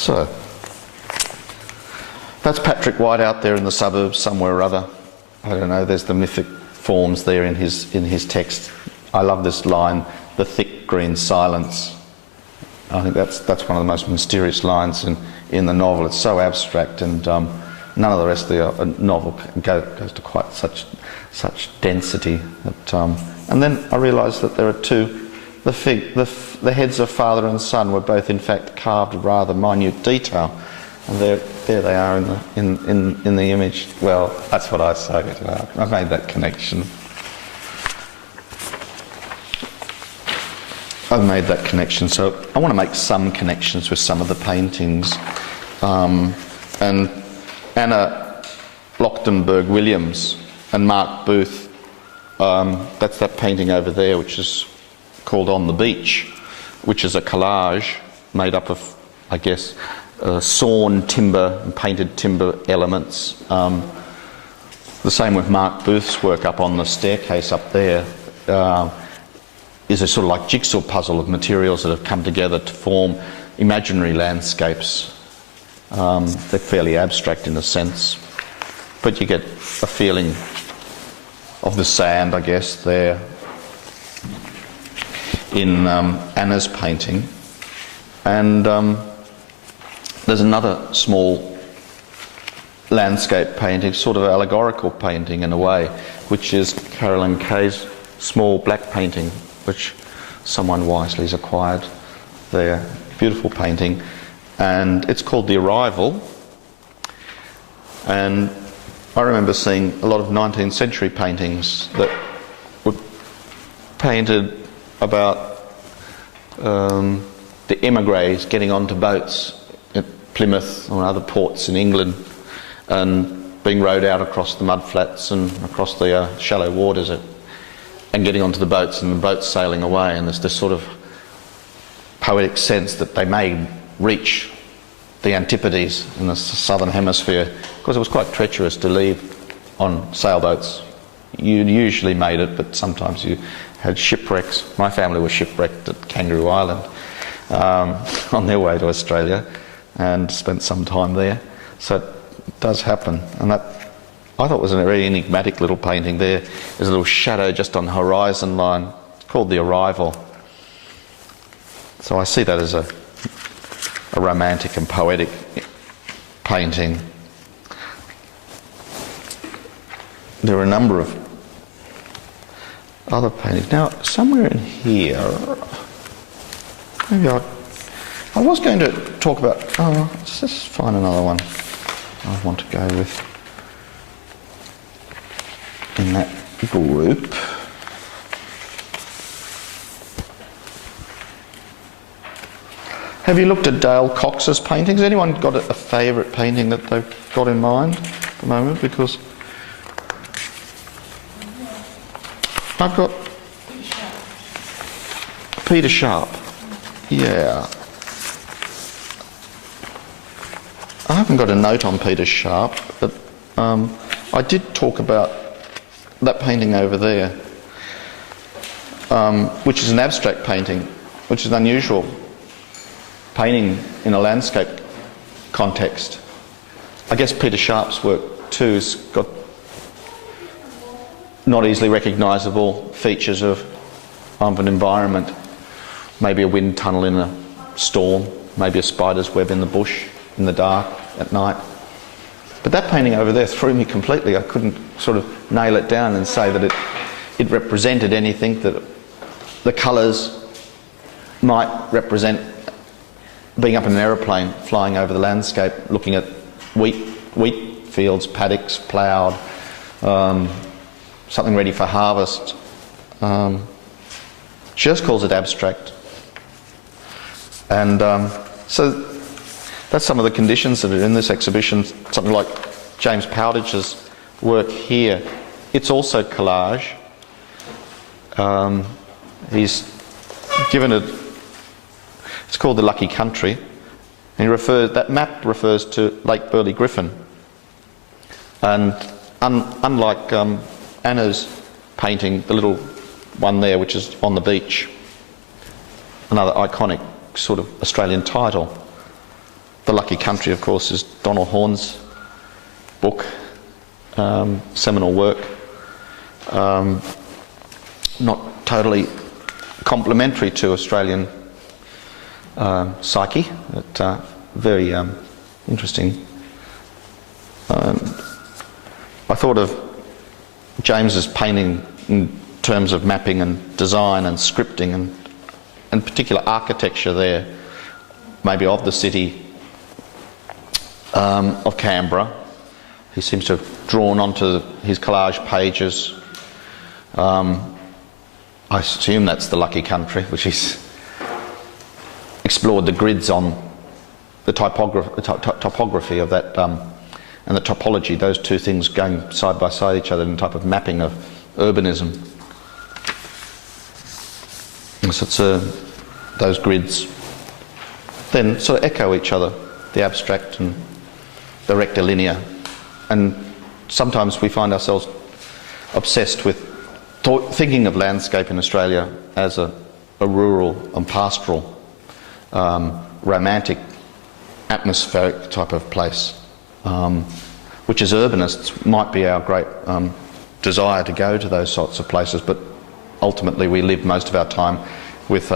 So, that's Patrick White out there in the suburbs somewhere or other. I don't know, there's the mythic forms there in his text. I love this line, the thick green silence. I think that's one of the most mysterious lines in the novel. It's so abstract, and none of the rest of the novel goes to quite such density. And then I realised that there are two. The heads of father and son were both in fact carved of rather minute detail, and there they are in the image. Well, that's what I say. I've made that connection. So I want to make some connections with some of the paintings. And Anna Lochtenberg-Williams and Mark Booth, that's that painting over there, which is called On the Beach, which is a collage made up of, I guess, sawn timber and painted timber elements. The same with Mark Booth's work up on the staircase up there. Is a sort of like jigsaw puzzle of materials that have come together to form imaginary landscapes. They're fairly abstract in a sense, but you get a feeling of the sand, I guess, there in Anna's painting. And there's another small landscape painting, sort of allegorical painting in a way, which is Carolyn Kay's small black painting, which someone wisely has acquired there. Beautiful painting, and it's called The Arrival. And I remember seeing a lot of 19th century paintings that were painted about the emigres getting onto boats at Plymouth or other ports in England and being rowed out across the mudflats and across the shallow waters and getting onto the boats, and the boats sailing away, and there's this sort of poetic sense that they may reach the Antipodes in the southern hemisphere, because it was quite treacherous to leave on sailboats. You usually made it, but sometimes you had shipwrecks. My family was shipwrecked at Kangaroo Island on their way to Australia, and spent some time there. So it does happen, and that I thought was a very enigmatic little painting there. There's a little shadow just on the horizon line. It's called The Arrival. So I see that as a romantic and poetic painting. There are a number of other paintings. Now, somewhere in here, maybe I was going to talk about, let's just find another one I want to go with in that group. Have you looked at Dale Cox's paintings? Anyone got a favourite painting that they've got in mind at the moment? Because I've got Peter Sharp. Yeah. I haven't got a note on Peter Sharp, but I did talk about that painting over there, which is an abstract painting, which is an unusual painting in a landscape context. I guess Peter Sharp's work too has got not easily recognisable features of an environment, maybe a wind tunnel in a storm, maybe a spider's web in the bush in the dark at night. But that painting over there threw me completely. I couldn't sort of nail it down and say that it represented anything, that the colours might represent being up in an aeroplane, flying over the landscape, looking at wheat fields, paddocks, ploughed, something ready for harvest. She just calls it abstract. And so that's some of the conditions that are in this exhibition. Something like James Powditch's work here. It's also collage. He's given it, it's called The Lucky Country. And that map refers to Lake Burley Griffin. And unlike Anna's painting, the little one there, which is On the Beach, another iconic sort of Australian title, The Lucky Country, of course, is Donald Horne's book, seminal work. Not totally complementary to Australian psyche, but very interesting. I thought of James's painting in terms of mapping and design and scripting and particular architecture there, maybe of the city of Canberra. He seems to have drawn onto his collage pages. I assume that's the Lucky Country, which he's explored the grids on the topography of that and the topology, those two things going side by side each other in a type of mapping of urbanism. And so it's those grids then sort of echo each other, the abstract and the rectilinear. And sometimes we find ourselves obsessed with thinking of landscape in Australia as a rural and pastoral, romantic, atmospheric type of place, which as urbanists might be our great desire to go to those sorts of places, but ultimately we live most of our time with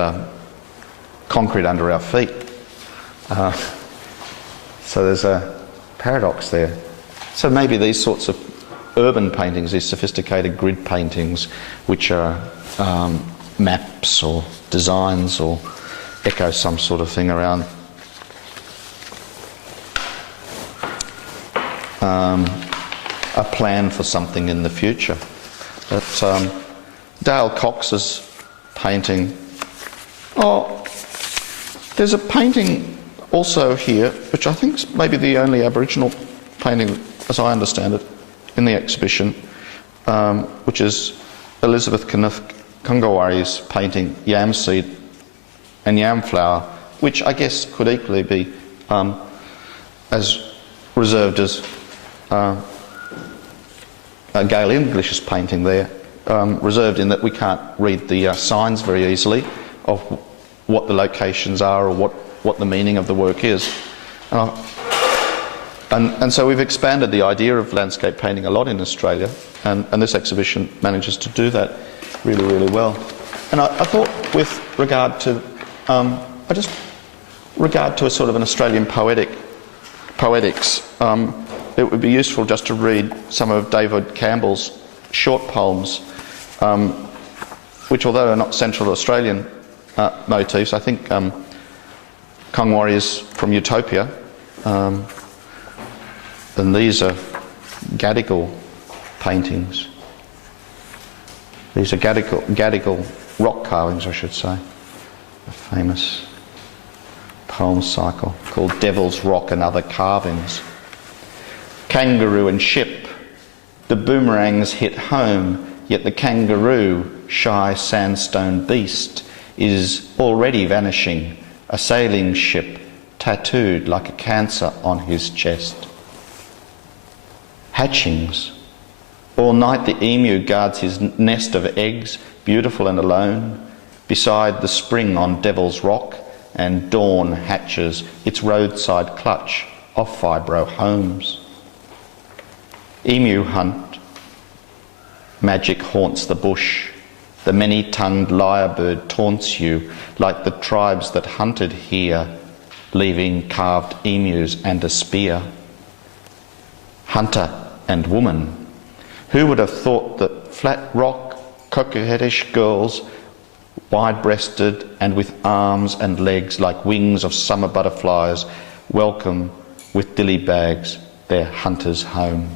concrete under our feet. So there's a paradox there. So maybe these sorts of urban paintings, these sophisticated grid paintings, which are maps or designs or echo some sort of thing around a plan for something in the future. But Dale Cox's painting, there's a painting also here, which I think is maybe the only Aboriginal painting, as I understand it, in the exhibition, which is Elizabeth Kungawari's painting Yam Seed and Yam Flower, which I guess could equally be as reserved as Gail English's painting there, reserved in that we can't read the signs very easily of what the locations are or what the meaning of the work is. And so we've expanded the idea of landscape painting a lot in Australia, and this exhibition manages to do that really, really well. And I thought with regard to, a sort of an Australian poetics, it would be useful just to read some of David Campbell's short poems, which although are not Central Australian motifs, I think Kungawari is from Utopia, and these are Gadigal paintings. These are Gadigal rock carvings, I should say. A famous poem cycle called Devil's Rock and Other Carvings. Kangaroo and ship, the boomerangs hit home, yet the kangaroo, shy sandstone beast, is already vanishing, a sailing ship tattooed like a cancer on his chest. Hatchings. All night the emu guards his nest of eggs, beautiful and alone, beside the spring on Devil's Rock, and dawn hatches its roadside clutch of fibro homes. Emu hunt. Magic haunts the bush. The many-tongued lyrebird taunts you like the tribes that hunted here, leaving carved emus and a spear. Hunter and woman. Who would have thought that flat rock, coquettish girls, wide-breasted and with arms and legs like wings of summer butterflies, welcome with dilly bags their hunters home.